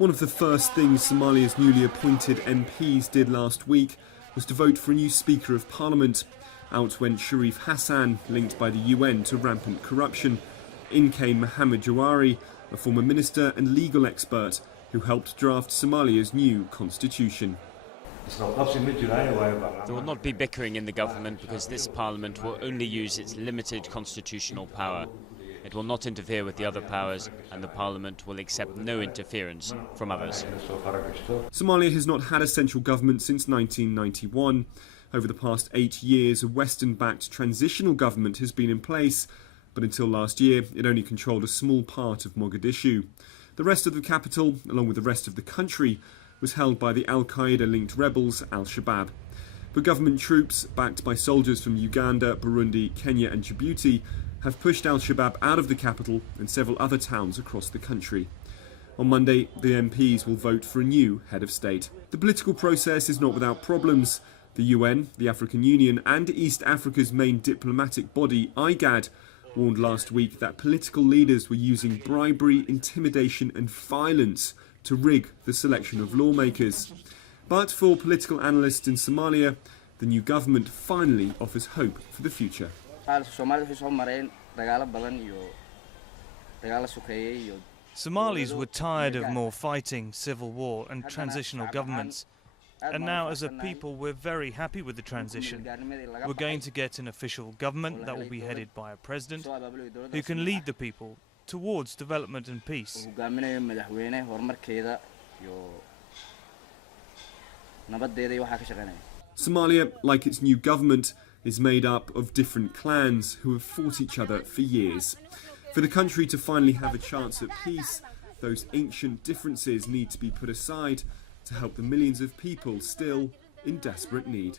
One of the first things Somalia's newly appointed MPs did last week was to vote for a new Speaker of Parliament. Out went Sharif Hassan, linked by the UN to rampant corruption. In came Mohammed Jawari, a former minister and legal expert who helped draft Somalia's new constitution. There will not be bickering in the government because this parliament will only use its limited constitutional power. It will not interfere with the other powers, and the parliament will accept no interference from others. Somalia has not had a central government since 1991. Over the past 8 years, a Western-backed transitional government has been in place, but until last year, it only controlled a small part of Mogadishu. The rest of the capital, along with the rest of the country, was held by the Al-Qaeda-linked rebels Al-Shabaab. But government troops, backed by soldiers from Uganda, Burundi, Kenya and Djibouti, have pushed Al-Shabaab out of the capital and several other towns across the country. On Monday, the MPs will vote for a new head of state. The political process is not without problems. The UN, the African Union and East Africa's main diplomatic body, IGAD, warned last week that political leaders were using bribery, intimidation and violence to rig the selection of lawmakers. But for political analysts in Somalia, the new government finally offers hope for the future. Somalis were tired of more fighting, civil war and transitional governments. And now as a people we're very happy with the transition. We're going to get an official government that will be headed by a president who can lead the people towards development and peace. Somalia, like its new government, is made up of different clans who have fought each other for years. For the country to finally have a chance at peace, those ancient differences need to be put aside to help the millions of people still in desperate need.